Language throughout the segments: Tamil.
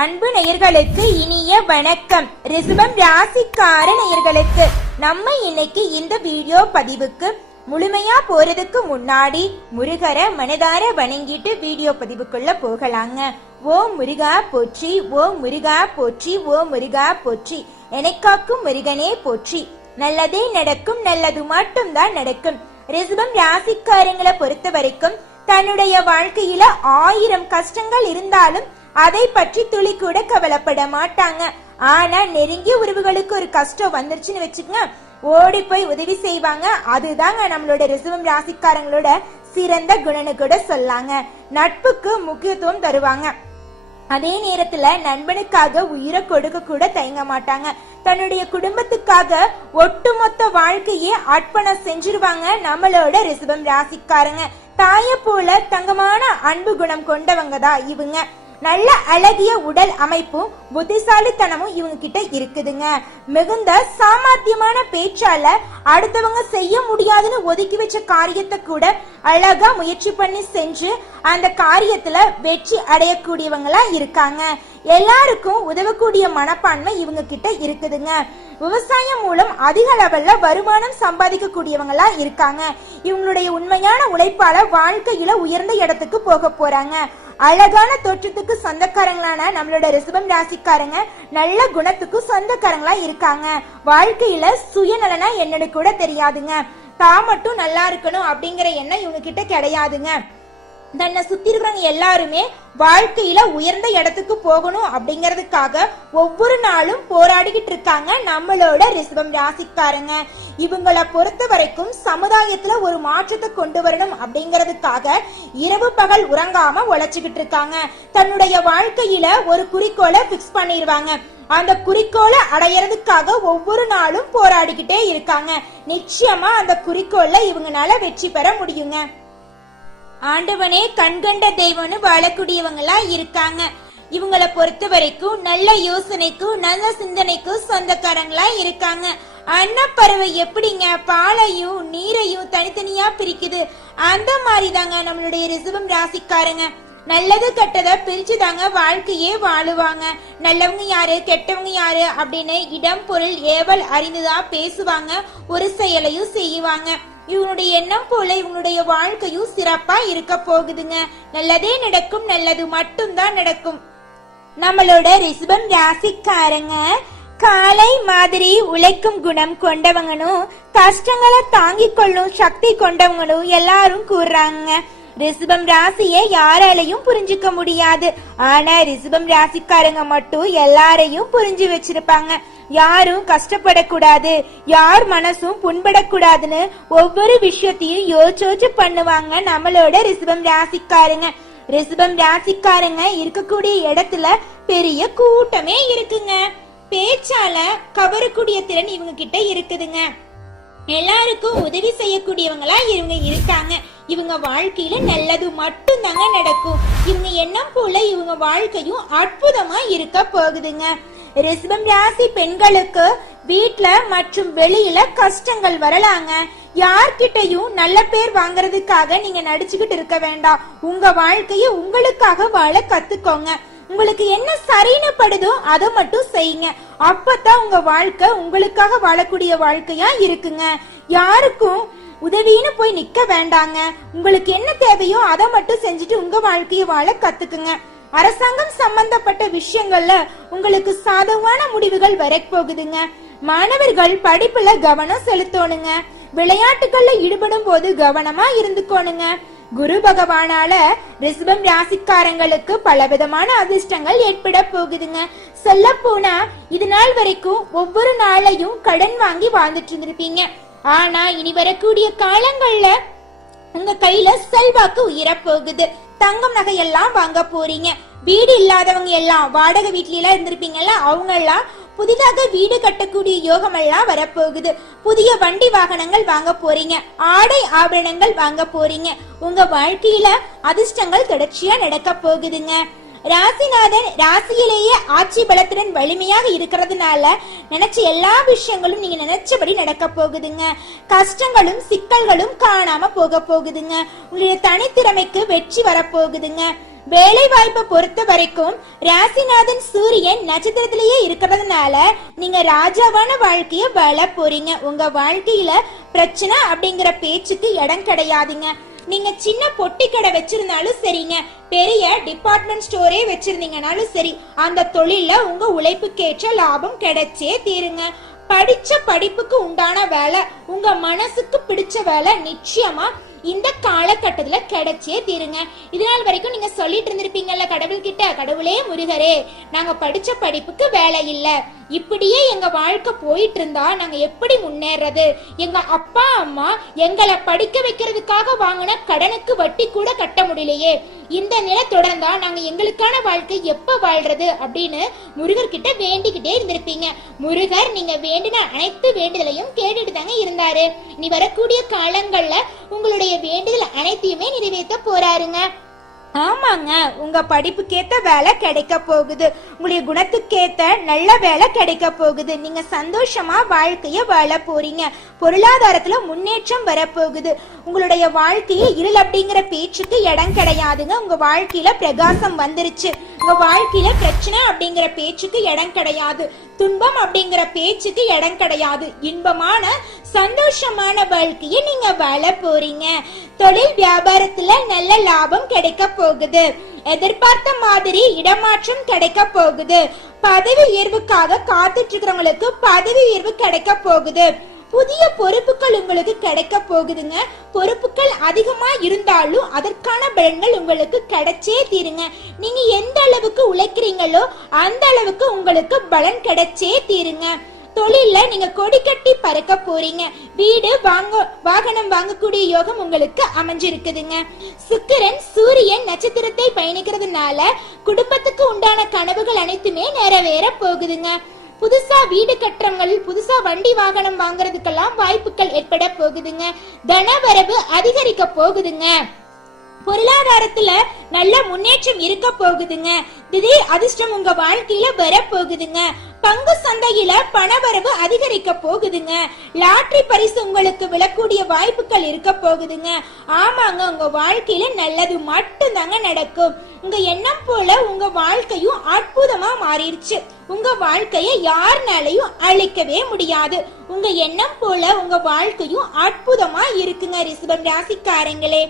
அன்பு நேயர்களுக்கு இனிய வணக்கம். ரிசபம் ராசிக்கார நேயர்களுக்கு நம்ம இன்னைக்கு இந்த வீடியோ பதிவுக்கு முழுமையா போறதுக்கு முன்னாடி முருகரை மனதார வணங்கிட்டு வீடியோ பதிவுக்குள்ள போகலாங்க. ஓ முருகா போற்றி ஓ முருகா போற்றி ஓ முருகா போற்றி. எனக்காக்கும் முருகனே போற்றி. நல்லதே நடக்கும் நல்லது மட்டும்தான் நடக்கும். ரிசபம் ராசிக்காரங்களை பொறுத்த வரைக்கும் தன்னுடைய வாழ்க்கையில ஆயிரம் கஷ்டங்கள் இருந்தாலும் அதை பற்றி துளி கூட கவலைப்பட மாட்டாங்க. ஆனா நெருங்கிய உறவுகளுக்கு ஒரு கஷ்டம் வந்துருச்சுன்னு வச்சுக்கோங்க. ஓடி போய் உதவி செய்வாங்க. அதுதாங்க நம்மளோட ரிசவம் ராசிக்காரங்களோட சிறந்த குணனு கூட சொல்லாங்க. நட்புக்கு முக்கியத்துவம் தருவாங்க. அதே நேரத்துல நண்பனுக்காக உயிரை கொடுக்க கூட தயங்க மாட்டாங்க. தன்னுடைய குடும்பத்துக்காக ஒட்டுமொத்த வாழ்க்கையே அர்ப்பணம் செஞ்சிருவாங்க நம்மளோட ரிசவம் ராசிக்காரங்க. தாய போல தங்கமான அன்பு குணம் கொண்டவங்க தான் இவங்க. நல்ல அழகிய உடல் அமைப்பும் புத்திசாலித்தனமும் இவங்க கிட்ட இருக்குதுங்க. மிகுந்த சாமர்த்தியமான பேச்சால அடுத்தவங்க செய்ய முடியாதுன்னு ஒதுக்கி வச்ச காரியத்தை கூட அழகா முயற்சி பண்ணி செஞ்சு அந்த காரியத்துல வெற்றி அடையக்கூடியவங்களா இருக்காங்க. எல்லாருக்கும் உதவக்கூடிய மனப்பான்மை இவங்க கிட்ட இருக்குதுங்க. விவசாயம் மூலம் அதிக அளவில் வருமானம் சம்பாதிக்க கூடியவங்களா இருக்காங்க. இவங்களுடைய உண்மையான உழைப்பால வாழ்க்கையில உயர்ந்த இடத்துக்கு போக போறாங்க. அழகான தோற்றத்துக்கு சொந்தக்காரங்களான நம்மளோட ரிசபம் ராசிக்காரங்க நல்ல குணத்துக்கு சொந்தக்காரங்களா இருக்காங்க. வாழ்க்கையில சுயநலனா என்னன்னு கூட தெரியாதுங்க. தான் மட்டும் நல்லா இருக்கணும் அப்படிங்கிற எண்ணம் இவங்க கிட்ட கிடையாதுங்க. தன்னை சுத்தி இருக்கிறவங்க எல்லாருமே வாழ்க்கையில உயர்ந்த இடத்துக்கு போகணும் அப்படிங்கறதுக்காக ஒவ்வொரு நாளும் போராடிக்கிட்டு இருக்காங்க நம்மளோட ரிசவம் ராசிக்காரங்க. இவங்கள பொறுத்த வரைக்கும் சமுதாயத்துல ஒரு மாற்றத்தை கொண்டு வரணும் அப்படிங்கறதுக்காக இரவு பகல் உறங்காம உழைச்சுக்கிட்டு இருக்காங்க. தன்னுடைய வாழ்க்கையில ஒரு குறிக்கோளை பிக்ஸ் பண்ணிடுவாங்க. அந்த குறிக்கோளை அடையறதுக்காக ஒவ்வொரு நாளும் போராடிக்கிட்டே இருக்காங்க. நிச்சயமா அந்த குறிக்கோள்ல இவங்கனால வெற்றி பெற முடியுங்க. ஆண்டவனே கண்கண்ட தெய்வம்னு வாழக்கூடியவங்களா இருக்காங்க. இவங்கள பொறுத்த வரைக்கும் நல்ல யோசனைக்கும் நல்ல சிந்தனைக்கும் சொந்தக்காரங்களா இருக்காங்க. அன்னப்பறவை எப்படிங்க? பாலையும் நீரையும் தனித்தனியா பிரிக்குது. அந்த மாதிரி தாங்க நம்மளுடைய ரிசவம் ராசிக்காரங்க. நல்லது கெட்டதை பிரிச்சு தாங்க வாழ்க்கையே வாழுவாங்க. நல்லவங்க யாரு கெட்டவங்க யாரு அப்படின்னு இடம் பொருள் ஏவல் அறிந்துதான் பேசுவாங்க ஒரு செயலையும் செய்வாங்க. இவனுடைய எண்ணம் போல இவனுடைய வாழ்க்கையும் சிறப்பா இருக்க போகுதுங்க. நல்லதே நடக்கும் நல்லது மட்டும்தான் நடக்கும். நம்மளோட ரிஷபம் ராசிக்காரங்க காலை மாதிரி உழைக்கும் குணம் கொண்டவங்களும் கஷ்டங்களை தாங்கிக் கொள்ளும் சக்தி கொண்டவங்களும் எல்லாரும் கூறுறாங்க ரிஷபம் ராசியை யாராலையும் புரிஞ்சுக்க முடியாது. ஆனா ரிஷபம் ராசிக்காரங்க மட்டும் எல்லாரையும் புரிஞ்சு வச்சிருப்பாங்க. யாரும் கஷ்டப்படக்கூடாது யார் மனசும் புண்படக்கூடாதுன்னு ஒவ்வொரு விஷயத்தையும் யோசிச்சு பண்ணுவாங்க நம்மளோட ரிசபம் ராசிக்காரங்க. ரிசபம் ராசிக்காரங்க இருக்கக்கூடிய இடத்துல பெரிய கூட்டமே இருக்குங்க. பேச்சால கவரக்கூடிய திறன் இவங்க கிட்ட இருக்குதுங்க. எல்லாருக்கும் உதவி செய்யக்கூடியவங்களா இவங்க இருக்காங்க. இவங்க வாழ்க்கையில நல்லது மட்டும் தாங்க நடக்கும். இவங்க எண்ணம் போல இவங்க வாழ்க்கையும் அற்புதமா இருக்க போகுதுங்க. ரிஷபம் ராசி பெண்களுக்கு வீட்ல மற்றும் வெளியில கஷ்டங்கள் வரலாங்க. யார்கிட்டயும் நல்ல பேர் வாங்குறதுக்காக நீங்க நடிச்சுக்கிட்டு இருக்க வேண்டாம். உங்க வாழ்க்கைய உங்களுக்காக வாழ கத்துக்கோங்க. உங்களுக்கு என்ன சரின்னு படுதோ அதை மட்டும் செய்யுங்க. அப்பதான் உங்க வாழ்க்கை உங்களுக்காக வாழக்கூடிய வாழ்க்கையா இருக்குங்க. யாருக்கும் உதவின்னு போய் நிக்க வேண்டாங்க. உங்களுக்கு என்ன தேவையோ அதை மட்டும் செஞ்சுட்டு உங்க வாழ்க்கைய வாழ கத்துக்குங்க. அரசாங்கம் சம்பந்தப்பட்ட விஷயங்கள்ல உங்களுக்கு சாதகமான முடிவுகள் வரப்போகுதுங்க மாணவர்கள் படிப்புல கவனம் செலுத்தணுங்க. விளையாட்டுகள்ல ஈடுபடும் போது கவனமா இருந்துக்கோணுங்க. குரு பகவானால ரிஷபம் ராசிக்காரங்களுக்கு பலவிதமான அதிர்ஷ்டங்கள் ஏற்பட போகுதுங்க. சொல்ல போனா இது நாள் வரைக்கும் ஒவ்வொரு நாளையும் கடன் வாங்கி வாழ்ந்துட்டு இருந்திருப்பீங்க. ஆனா இனி வரக்கூடிய காலங்கள்ல உங்க கையில செல்வாக்கு உயரப்போகுது போகுது. தங்கம் நகை எல்லாம் வாங்க போறீங்க. வீடு இல்லாதவங்க எல்லாம் வாடகை வீட்ல எல்லாம் இருந்திருப்பீங்கல்ல அவங்க எல்லாம் புதிதாக வீடு கட்டக்கூடிய யோகம் எல்லாம் வரப்போகுது. புதிய வண்டி வாகனங்கள் வாங்க போறீங்க. ஆடை ஆபரணங்கள் வாங்க போறீங்க. உங்க வாழ்க்கையில அதிர்ஷ்டங்கள் தொடர்ச்சியா நடக்க போகுதுங்க. ராசிநாதன் ராசியிலேயே ஆட்சி பலத்துடன் வலிமையாக இருக்கிறதுனால நினைச்ச எல்லா விஷயங்களும் நீங்க நினைச்சபடி நடக்க போகுதுங்க. கஷ்டங்களும் சிக்கல்களும் காணாம போக போகுதுங்க. உங்களுடைய தனித்திறமைக்கு வெற்றி வரப்போகுதுங்க வேலை வாய்ப்பை பொறுத்த வரைக்கும் ராசிநாதன் சூரியன் நட்சத்திரத்திலேயே இருக்கிறதுனால நீங்க ராஜாவான வாழ்க்கைய வள போறீங்க. உங்க வாழ்க்கையில பிரச்சனை அப்படிங்கிற பேச்சுக்கு இடம் கிடையாதுங்க. நீங்க சின்ன பொட்டி கடை வச்சிருந்தாலும் சரிங்க. பெரிய டிபார்ட்மெண்ட் ஸ்டோரே வச்சிருந்தீங்கனாலும் சரி அந்த தொழில உங்க உழைப்புக்கேற்ற லாபம் கிடைச்சே தீருங்க. படிச்ச படிப்புக்கு உண்டான வேலை உங்க மனசுக்கு பிடிச்ச வேலை நிச்சயமா இந்த காலகட்டத்துல கிடைச்சே தீருங்க. இது நாள் வரைக்கும் நீங்க சொல்லிட்டு இருந்திருப்பீங்கல்ல கடவுள்கிட்ட கடவுளே முருகரே நாங்க படிச்ச படிப்புக்கு வேலை இல்ல. இப்படியே எங்க வாழ்க்கை போயிட்டு இருந்தா நாங்க எப்படி முன்னேறது? எங்க அப்பா அம்மா எங்களை படிக்க வைக்கிறதுக்காக வாங்கின கடனுக்கு வட்டி கூட கட்ட முடியலையே. இந்த நிலை தொடர்ந்தா நாங்க எங்களுக்கான வாழ்க்கை எப்ப வாழ்றது அப்படின்னு முருகர்கிட்ட வேண்டிக்கிட்டே இருந்திருப்பீங்க. முருகர் நீங்க வேண்டின அனைத்து வேண்டுதலையும் கேட்டுட்டு தாங்க இருந்தாரு. நீ வரக்கூடிய காலங்கள்ல உங்களுடைய வேண்டுதல் அனைத்தையுமே நிறைவேற்ற போறாருங்க. ஆமாங்க உங்க படிப்புக்கேத்த வேலை கிடைக்க போகுது. உங்களுடைய குணத்துக்கேத்த நல்ல வேலை கிடைக்க போகுது. நீங்க சந்தோஷமா வாழ்க்கைய வாழ போறீங்க. பொருளாதாரத்துல முன்னேற்றம் வரப்போகுது உங்களுடைய வாழ்க்கையே இருள் அப்படிங்கிற பேச்சுக்கு இடம் கிடையாதுங்க. உங்க வாழ்க்கையில பிரகாசம் வந்துருச்சு. உங்க வாழ்க்கையில பிரச்சனை அப்படிங்கிற பேச்சுக்கு இடம் கிடையாது. துன்பம் அப்படிங்கிற பேச்சுக்கு இடம் கிடையாது. இன்பமான சந்தோஷமான வாழ்க்கையை நீங்க வாழ போறீங்க. தொழில் வியாபாரத்துல நல்ல லாபம் கிடைக்க போகுது. எதிர்பார்த்த மாதிரி இடமாற்றம் கிடைக்க போகுது. பதவி உயர்வுக்காக காத்துட்டு இருக்கிறவங்களுக்கு பதவி உயர்வு கிடைக்க போகுது. புதிய பொறுப்புகள் உங்களுக்கு கிடைக்க போகுதுங்க. பொறுப்புகள் அதிகமா இருந்தாலும் அதற்கான பலன்கள் உங்களுக்கு கிடைச்சே தீருங்க. நீங்க எந்த அளவுக்கு உழைக்கிறீங்களோ அந்த அளவுக்கு உங்களுக்கு பலன் கிடைச்சே தீருங்க. தொழில நீங்க கொடி கட்டி பறக்க போறீங்க. வீடு வாங்க வாகனம் வாங்கக்கூடிய யோகம் உங்களுக்கு அமைஞ்சிருக்குதுங்க. சுக்கரன் சூரியன் நட்சத்திரத்தை பயணிக்கிறதுனால குடும்பத்துக்கு உண்டான கனவுகள் அனைத்துமே நிறைவேற போகுதுங்க. புதுசா வீடு கட்டுறவங்க புதுசா வண்டி வாகனம் வாங்குறதுக்கெல்லாம் வாய்ப்புகள் ஏற்பட போகுதுங்க. தனவரவு அதிகரிக்க போகுதுங்க. பொருளாதாரத்துல நல்ல முன்னேற்றம் இருக்க போகுதுங்க. திடீர் அதிர்ஷ்டம் உங்க வாழ்க்கையில வர போகுதுங்க பங்கு சந்தையில பணவரவு அதிகரிக்க போகுதுங்க. லாட்டரி பரிசு உங்களுக்கு விழக்கூடிய வாய்ப்புகள் இருக்க போகுதுங்க. ஆமாங்க உங்க வாழ்க்கையில நல்லது மட்டும் தாங்க நடக்கும். உங்க எண்ணம் போல உங்க வாழ்க்கையும் அற்புதமா மாறிடுச்சு. உங்க வாழ்க்கைய யாருனாலையும் அழிக்கவே முடியாது. உங்க எண்ணம் போல உங்க வாழ்க்கையும் அற்புதமா இருக்குங்க ரிசபம் ராசிக்காரங்களே.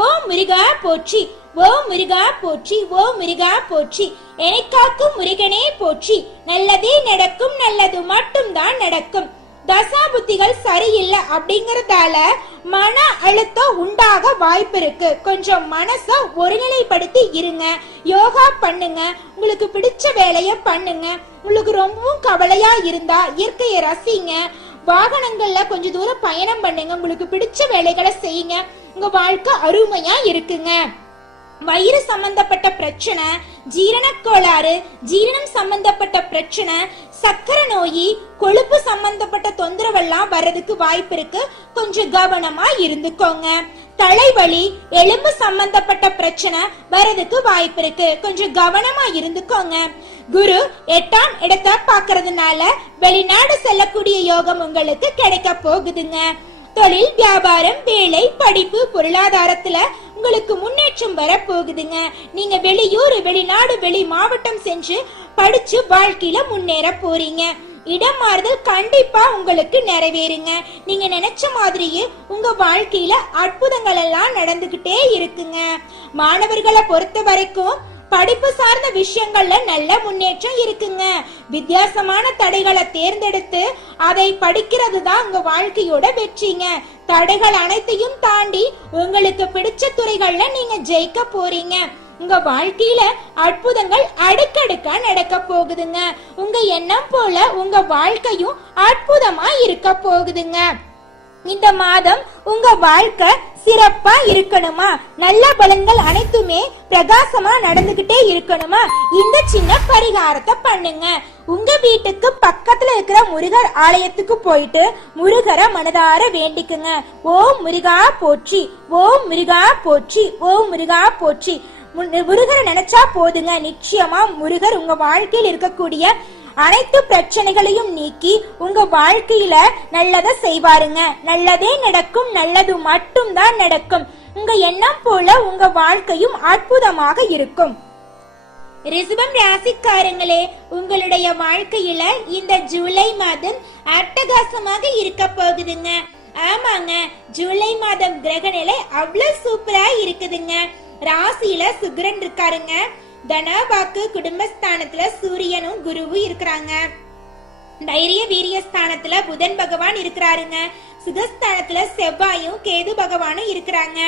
ஓ முருகா போற்றி ஓ முருகா போற்றி ஓ முருகா போற்றி. எனக்காக்கும் முருகனே போற்றி. நல்லதே நடக்கும் நல்லது மட்டும் தான் நடக்கும். தசா புத்திகள் சரியில்லை அப்படிங்கறதால மன அழுத்தம் உண்டாக வாய்ப்பு இருக்கு. கொஞ்சம் மனச ஒருநிலைப்படுத்தி இருங்க. யோகா பண்ணுங்க. உங்களுக்கு பிடிச்ச வேலைய பண்ணுங்க. உங்களுக்கு ரொம்பவும் கவலையா இருந்தா இயற்கையை ரசிங்க. வாகனங்கள்ல கொஞ்ச தூரம் பயணம் பண்ணுங்க. உங்களுக்கு பிடிச்ச வேலைகளை செய்யுங்க. உங்க வாழ்க்கை அருமையா இருக்குங்க. வயிறு சம்பந்தப்பட்ட பிரச்சனை ஜீரண கோளாறு ஜீரணம் சம்பந்தப்பட்ட பிரச்சனை சக்கரை நோய் கொழுப்பு சம்பந்தப்பட்ட தொந்தரவெல்லாம் வர்றதுக்கு வாய்ப்பு இருக்கு. கொஞ்சம் கவனமா இருந்துக்கோங்க. தலைவலி எலும்பு சம்பந்தப்பட்ட பிரச்சனை வர்றதுக்கு வாய்ப்பு இருக்கு. கொஞ்சம் கவனமா இருந்துக்கோங்க. குரு எட்டாம் இடத்தை பாக்குறதுனால வெளிநாடு செல்லக்கூடிய யோகம் உங்களுக்கு கிடைக்க போகுதுங்க. தொழில் வியாபாரம் வேலை படிப்பு பொருளாதாரத்துல உங்களுக்கு முன்னேற்றம் வரப்போகுதுங்க. நீங்க வெளியூர் வெளிநாடு வெளி மாவட்டம் சென்று படிச்சு வாழ்க்கையில முன்னேற போறீங்க. இடம் மாறுதல் கண்டிப்பா உங்களுக்கு நிறைவேறுங்க. நீங்க நினைச்ச மாதிரியே உங்க வாழ்க்கையில அற்புதங்கள் எல்லாம் நடந்துகிட்டே இருக்குங்க. மாணவர்களை பொறுத்த வரைக்கும் படிப்பு சார்ந்த விஷயங்கள்ல நல்ல முன்னேற்றம் இருக்குங்க. வித்தியாசமான தடைகளை தேர்ந்தெடுத்து அதை படிக்கிறது தான் உங்க வாழ்க்கையோட வெற்றிங்க. தடைகள் அனைத்தையும் தாண்டி உங்களுக்கு பிடிச்ச துறைகள்ல நீங்க ஜெயிக்க போறீங்க. உங்க வாழ்க்கையில அற்புதங்கள் அடுக்கடுக்கா நடக்க போகுதுங்க. உங்க எண்ணம் போல உங்க வாழ்க்கையும் அற்புதமா இருக்க போகுதுங்க. இந்த மாதம் உங்க வாழ்க்கை சிறப்பா இருக்கணுமா? நல்ல பலன்கள் அனைத்துமே பிரகாசமா நடந்துகிட்டே இருக்கணுமா? இந்த சின்ன பரிகாரத்தை பண்ணுங்க. உங்க வீட்டுக்கு பக்கத்துல இருக்கிற முருகர் ஆலயத்துக்கு போயிட்டு முருகரை மனதார வேண்டிக்குங்க. ஓம் முருகா போற்றி ஓம் முருகா போற்றி ஓம் முருகா போற்றி. முருகரை நினைச்சா போதுங்க. நிச்சயமா முருகர் உங்க வாழ்க்கையில் இருக்கக்கூடிய அனைத்து பிரச்சனைகளையும் நீக்கி உங்க வாழ்க்கையில நல்லதை செய்வாருங்க. நல்லதே நடக்கும் நல்லது மட்டும்தான் நடக்கும். உங்க எண்ணம் போல உங்க வாழ்க்கையும் அற்புதமாக இருக்கும். ரிசபம் ராசிக்காரங்களே உங்களுடைய வாழ்க்கையில இந்த ஜூலை மாதம் அட்டகாசமாக இருக்க போகுதுங்க. ஆமாங்க ஜூலை மாதம் கிரக நிலை அவ்வளவு சூப்பரா இருக்குதுங்க. ராசியில சுக்கிரன் இருக்காருங்க. தனாபாக்கு குடும்பஸ்தானத்துல சூரியனும் குருவும் இருக்கிறாங்க. தைரிய வீரிய ஸ்தானத்துல புதன் பகவான் இருக்கிறாருங்க. சுகஸ்தானத்துல செவ்வாயும் கேது பகவானும் இருக்கிறாங்க.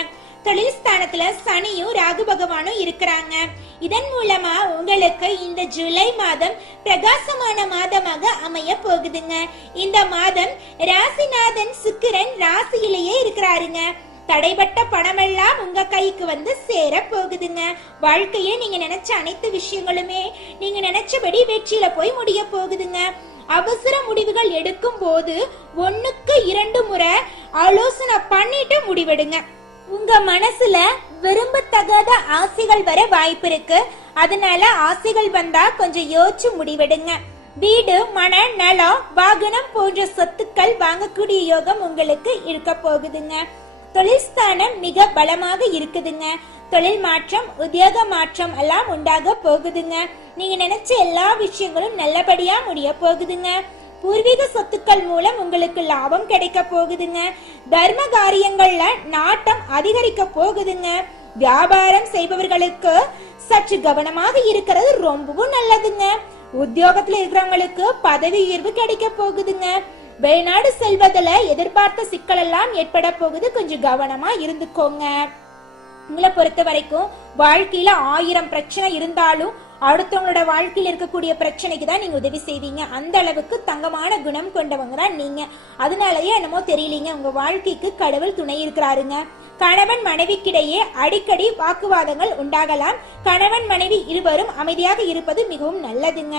தொழில் ஸ்தானத்துல சனியும் ராகு பகவானும் இருக்கிறாங்க. இதன் மூலமா உங்களுக்கு இந்த ஜூலை மாதம் பிரகாசமான மாதமாக அமைய போகுதுங்க. இந்த மாதம் ராசிநாதன் சுக்கிரன் ராசியிலேயே இருக்கிறாருங்க. தடைப்பட்ட பணமெல்லாம் உங்க கைக்கு வந்து சேர போகுதுங்க வாழ்க்கையில நீங்க நினைச்ச அனைத்து விஷயங்களுமே நீங்க நினைச்சபடி வெற்றியில போய் முடிய போகுதுங்க. அவசர முடிவுகள் எடுக்கும் போது ஒண்ணுக்கு இரண்டு முறை ஆலோசனை பண்ணிட்டு முடிவெடுங்க. உங்க மனசுல விரும்பத்தகாத ஆசைகள் வர வாய்ப்பு இருக்கு. அதனால ஆசைகள் வந்தா கொஞ்சம் யோசிச்சு முடிவெடுங்க. வீடு மன நலம் வாகனம் போன்ற சொத்துக்கள் வாங்கக்கூடிய யோகம் உங்களுக்கு இருக்க போகுதுங்க. தொழில்ஸ்தானம் மிக பலமாக இருக்குதுங்க. தொழில் மாற்றம் உத்தியோக மாற்றம் எல்லாம் உண்டாக போகுதுங்க. நீங்க நினைச்ச எல்லா விஷயங்களும் நல்லபடியா முடிய போகுதுங்க. பூர்வீக சொத்துக்கள் மூலம் உங்களுக்கு லாபம் கிடைக்க போகுதுங்க. தர்ம காரியங்கள்ல நாட்டம் அதிகரிக்க போகுதுங்க. வியாபாரம் செய்பவர்களுக்கு சற்று கவனமாக இருக்கிறது ரொம்பவும் நல்லதுங்க. உத்தியோகத்துல இருக்கிறவங்களுக்கு பதவி உயர்வு கிடைக்க போகுதுங்க. வெளிநாடு செல்வதில் எதிர்பார்த்த சிக்கல் எல்லாம் ஏற்பட போகுது. கொஞ்சம் கவனமா இருந்துக்கோங்க. உங்களை பொறுத்த வரைக்கும் வாழ்க்கையில ஆயிரம் பிரச்சனை இருந்தாலும் அடுத்தவங்களோட வாழ்க்கையில் இருக்கக்கூடிய பிரச்சனைக்கு தான் நீங்க உதவி செய்வீங்க. அந்த அளவுக்கு தங்கமான குணம் கொண்டவங்க தான் நீங்க. அதனாலயே என்னமோ தெரியலீங்க உங்க வாழ்க்கைக்கு கடவுள் துணை இருக்கிறாருங்க. கணவன் மனைவிக்கிடையே அடிக்கடி வாக்குவாதங்கள் உண்டாகலாம். கணவன் மனைவி இருவரும் அமைதியாக இருப்பது மிகவும் நல்லதுங்க.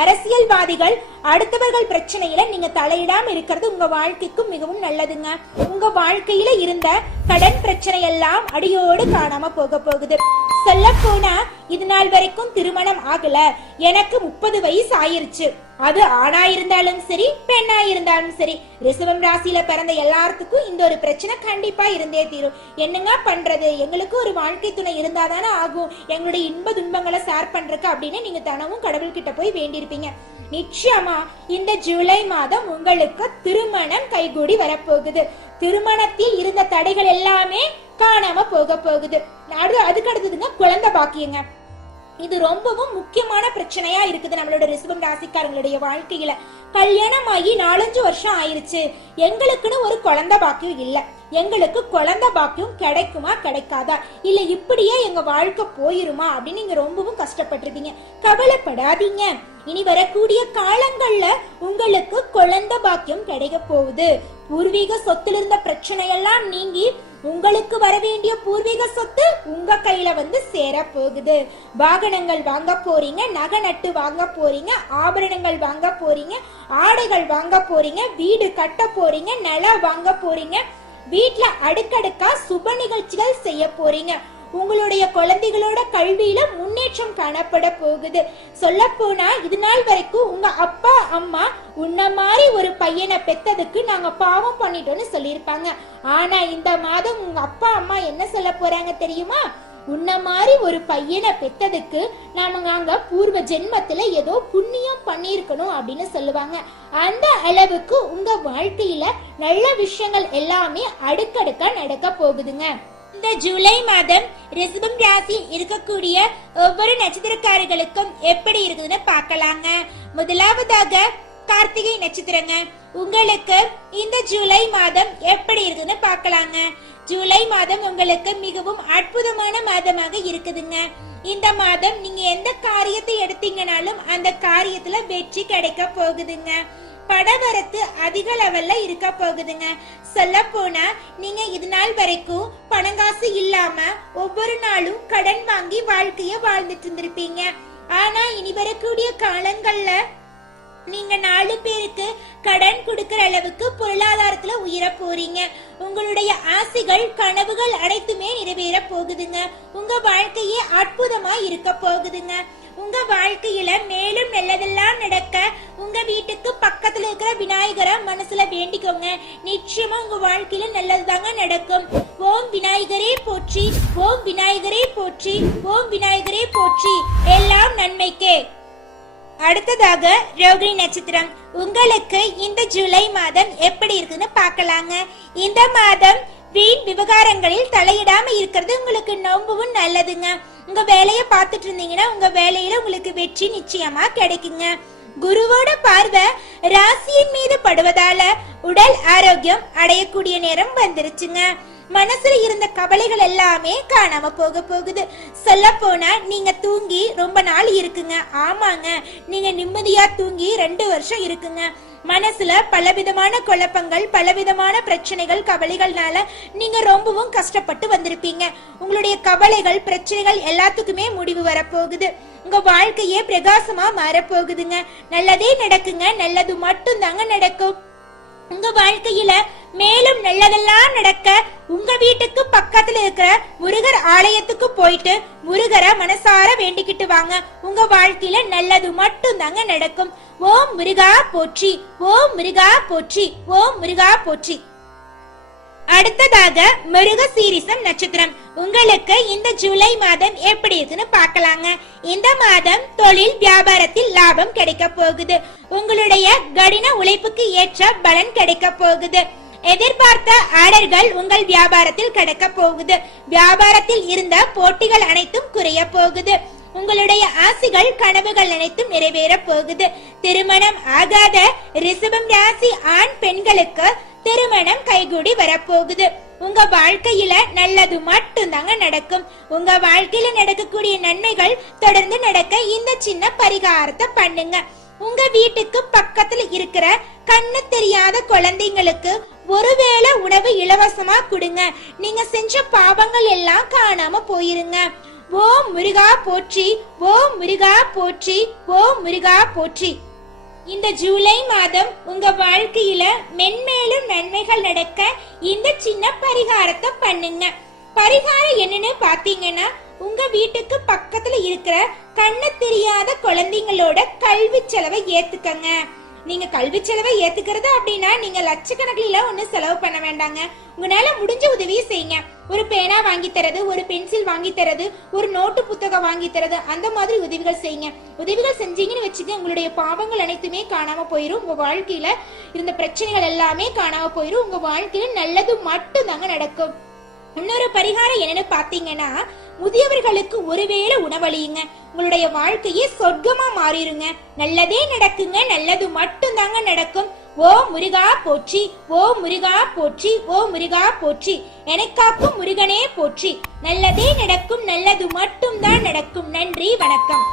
அரசியல்வாதிகள் அடுத்தவர்கள் பிரச்சனையில நீங்க தலையிடாம இருக்கிறது உங்க வாழ்க்கைக்கும் மிகவும் நல்லதுங்க. உங்க வாழ்க்கையில இருந்த கடன் பிரச்சனை எல்லாம் அடியோடு காணாம போக போகுது. சொல்ல போனா இது நாள் வரைக்கும் திருமணம் ஆகல. எனக்கு முப்பது வயசு ஆயிருச்சு. அது ஆணா இருந்தாலும் சரி பெண்ணா இருந்தாலும் சரி ரிசவம் ராசியில பிறந்த எல்லாத்துக்கும் இந்த ஒரு பிரச்சனை கண்டிப்பா இருந்தே தீரும். என்னங்க பண்றது? எங்களுக்கு ஒரு வாழ்க்கை துணை இருந்தாதானே ஆகும். எங்களுடைய இன்ப துன்பங்களை ஷேர் பண்றதுக்கு அப்படின்னு நீங்க தினமும் கடவுள்கிட்ட போய் வேண்டியிருப்பீங்க. நிச்சயமா இந்த ஜூலை மாதம் உங்களுக்கு திருமணம் கைகூடி வரப்போகுது. திருமணத்தில் இருந்த தடைகள் எல்லாமே காணாம போக போகுது. அது அதுக்கு அடுத்ததுங்க குழந்தை பாக்கியங்க. இது ரொம்பவும் முக்கியமான பிரச்சனையா இருக்குது நம்மளோட ரிசபம் ராசிக்காரங்களுடைய வாழ்க்கையில. கல்யாணம் ஆகி நாலஞ்சு வருஷம் ஆயிருச்சு. எங்களுக்குன்னு ஒரு குழந்தை பாக்கியம் இல்லை. எங்களுக்கு குழந்தை பாக்கியம் கிடைக்குமா கிடைக்காதா? இல்ல இப்படியே எங்க வாழ்க்கை போயிருமா? அப்படின்னு நீங்க ரொம்பவும் கஷ்டப்பட்டிருப்பீங்க கவலைப்படாதீங்க. இனி வரக்கூடிய காலங்கள்ல உங்களுக்கு குழந்தை பாக்கியம் கிடைக்க போகுது. பூர்வீக சொத்துல இருந்த பிரச்சனையெல்லாம் நீங்கி உங்களுக்கு வர வேண்டிய பூர்வீக சொத்து உங்க கையில வந்து சேர போகுது. வாகனங்கள் வாங்க போறீங்க நகை நட்டு வாங்க போறீங்க ஆபரணங்கள் வாங்க போறீங்க ஆடைகள் வாங்க போறீங்க வீடு கட்ட போறீங்க நிலம் வாங்க போறீங்க வீட்ல அடுக்கடுக்கா சுப நிகழ்ச்சிகள் செய்ய போறீங்க. உங்களுடைய குழந்தைகளோட கல்வியில முன்னேற்றம் காணப்பட போகுது. சொல்ல போனா இது நாள் வரைக்கும் உங்க அப்பா அம்மா உன்ன மாதிரி ஒரு பையனை பெத்ததுக்கு நாங்க பாவம் பண்ணிட்டோம்னு சொல்லியிருப்பாங்க. ஆனா இந்த மாதம் உங்க அப்பா அம்மா என்ன சொல்ல போறாங்க தெரியுமா? உன்ன மாதிரி ஒரு பையனை பெத்ததுக்கு நாம அங்க பூர்வ ஜென்மத்துல ஏதோ புண்ணியம் பண்ணியிருக்கணும் அப்படின்னு சொல்லுவாங்க. அந்த அளவுக்கு உங்க வாழ்க்கையில நல்ல விஷயங்கள் எல்லாமே அடுக்கடுக்கா நடக்க போகுதுங்க. இந்த ஜூலை மாதம் ரிஷபம் ராசி இருக்கக்கூடிய ஒவ்வொரு நட்சத்திரக்காரர்களுக்கும் எப்படி இருக்குதுன்னு பார்க்கலாங்க. முதலாவதாக கார்த்திகை நட்சத்திரங்க. உங்களுக்கு இந்த ஜூலை மாதம் எப்படி இருக்குதுன்னு பார்க்கலாங்க. ஜூலை மாதம் உங்களுக்கு மிகவும் அற்புதமான மாதமாக இருக்குதுங்க. இந்த மாதம் நீங்க எந்த காரியத்தை எடுத்தீங்கனாலும் அந்த காரியத்துல வெற்றி கிடைக்க போகுதுங்க. படவரத்து அதிக லெவல்ல இருக்க போகுதுங்க. சொல்ல போனா நீங்க இது நாள் வரைக்கும் பணங்காசு இல்லாம ஒவ்வொரு நாளும் கடன் வாங்கி வாழ்க்கைய வாழ்ந்துட்டு இருந்திருப்பீங்க. ஆனா இனி வரக்கூடிய காலங்கள்ல நீங்க நாலு பேருக்கு கடன் கொடுக்கற அளவுக்கு பொருளாதாரத்துல உயர போறீங்க. உங்களுடைய ஆசைகள் கனவுகள் அனைத்துமே நிறைவேற போகுதுங்க. உங்க வாழ்க்கையே அற்புதமா இருக்க போகுதுங்க. உங்க வாழ்க்கையில மேலும் நல்லதெல்லாம் நடக்க உங்க வீட்டுக்கு பக்கத்துல இருக்கிற விநாயகரை மனசுல வேண்டிக்கோங்க. நிச்சயமா உங்க வாழ்க்கையில நல்லதுதாங்க நடக்கும். ஓம் விநாயகரே போற்றி ஓம் விநாயகரே போற்றி ஓம் விநாயகரே போற்றி. எல்லாம் நன்மைக்கே. அடுத்ததாக ரோகிணி நட்சத்திரம். உங்களுக்கு இந்த ஜூலை மாதம் எப்படி இருக்குன்னு பார்க்கலாங்க. இந்த மாதம் வீண் விவகாரங்களில் தலையிடாம இருக்கிறது உங்களுக்கு ரொம்பவும் நல்லதுங்க. உங்க வேலையை பார்த்துட்டு இருந்தீங்கன்னா உங்க வேலையில உங்களுக்கு வெற்றி நிச்சயமா கிடைக்குங்க. குருவோட பார்வை ராசியின் மீது படுவதால உடல் ஆரோக்கியம் அடையக்கூடிய நேரம் வந்துருச்சுங்க. மனசுல இருந்த கவலைகள் எல்லாமே காணாம போக போகுது. சொல்ல போனா நீங்க தூங்கி ரொம்ப நாள் இருக்குங்க. ஆமாங்க. நீங்க நிம்மதியா தூங்கி ரெண்டு வருஷம் இருக்குங்க. மனசுல பலவிதமான குழப்பங்கள் பலவிதமான பிரச்சனைகள் கவலைகள்னால நீங்க ரொம்பவும் கஷ்டப்பட்டு வந்திருப்பீங்க. உங்களுடைய கவலைகள் பிரச்சனைகள் எல்லாத்துக்குமே முடிவு வரப்போகுது. உங்க வாழ்க்கையே பிரகாசமா மாறப்போகுதுங்க. நல்லதே நடக்குங்க. நல்லது மட்டும் தாங்க நடக்கும். உங்க வாழ்க்கையில மேலும் நல்லதெல்லாம் நடக்க உங்க வீட்டுக்கு பக்கத்துல இருக்கிற முருகர் ஆலயத்துக்கு போயிட்டு முருகரை மனசார வேண்டிக்கிட்டு வாங்க. உங்க வாழ்க்கையில நல்லது மட்டும் தாங்க நடக்கும். ஓம் முருகா போற்றி ஓம் முருகா போற்றி ஓம் முருகா போற்றி. அடுத்ததாக மிருக சீரிசம் நட்சத்திரம். உங்களுக்கு இந்த ஜூலை மாதம் எப்படி இருக்குன்னு பார்க்கலாங்க. இந்த மாதம் தொழில் வியாபாரத்தில் லாபம் கிடைக்க போகுது. உங்களுடைய கடின உழைப்புக்கு ஏற்ற பலன் கிடைக்க போகுது. எதிர்பார்த்த ஆர்டர்கள் உங்கள் வியாபாரத்தில் கிடைக்க போகுது. வியாபாரத்தில் இருந்த போட்டிகள் அனைத்தும் குறைய போகுது. உங்களுடைய ஆசைகள் கனவுகள் அனைத்தும் நிறைவேற போகுது. திருமணம் ஆகாத ரிசபம் ராசி ஆண் பெண்களுக்கு திருமணம் கைகூடி வரப்போகுது. உங்க வாழ்க்கையில நல்லது மட்டும் தாங்க நடக்கும். உங்க வாழ்க்கையில நடக்கக்கூடிய நன்மைகள் தொடர்ந்து நடக்க இந்த சின்ன பரிகாரத்தை பண்ணுங்க. உங்க வீட்டுக்கு பக்கத்துல இருக்கிற கண்ணு தெரியாத குழந்தைங்களுக்கு ஒருவேளை உணவு இலவசமா கொடுங்க. நீங்க செஞ்ச பாவங்கள் எல்லாம் காணாம போயிருங்க. ஓம் முருகா போற்றி ஓம் முருகா போற்றி ஓம் முருகா போற்றி. இந்த ஜூலை மாதம் உங்க வாழ்க்கையில மென்மேலும் நன்மைகள் நடக்க இந்த சின்ன பரிகாரத்தை பண்ணுங்க. பரிகாரம் என்னன்னு பாத்தீங்கன்னா உங்க வீட்டுக்கு பக்கத்துல இருக்கிற கண்ணு தெரியாத குழந்தைங்களோட கல்வி செலவை ஏத்துக்கங்க. நீங்க கல்வி செலவை ஏத்துக்கிறது அப்படின்னா நீங்க லட்சக்கணக்கில ஒண்ணு செலவு பண்ண வேண்டாங்க. உங்களால முடிஞ்ச உதவியை செய்யுங்க. ஒரு பேனா வாங்கி தரது ஒரு பென்சில் வாங்கி தரது ஒரு நோட்டு புத்தகம் வாங்கி தரது அந்த மாதிரி உதவிகள் செய்யுங்க. உதவிகள் செஞ்சீங்கன்னு வச்சுக்க உங்களுடைய பாவங்கள் அனைத்துமே காணாம போயிரும். உங்க வாழ்க்கையில இருந்த பிரச்சனைகள் எல்லாமே காணாம போயிரும். உங்க வாழ்க்கையில நல்லது மட்டும் தாங்க நடக்கும். இன்னொரு பரிகாரம் என்னன்னு பாத்தீங்கன்னா முதியவர்களுக்கு ஒருவேளை உணவளியுங்க. உங்களுடைய வாழ்க்கையே சொர்க்கமா மாறிடுங்க நல்லதே நடக்குங்க நல்லது மட்டும் தாங்க நடக்கும். ஓ முருகா போற்றி ஓ முருகா போற்றி ஓ முருகா போற்றி. எனக்காக்கும் முருகனே போற்றி. நல்லதே நடக்கும் நல்லது மட்டும் தான் நடக்கும். நன்றி வணக்கம்.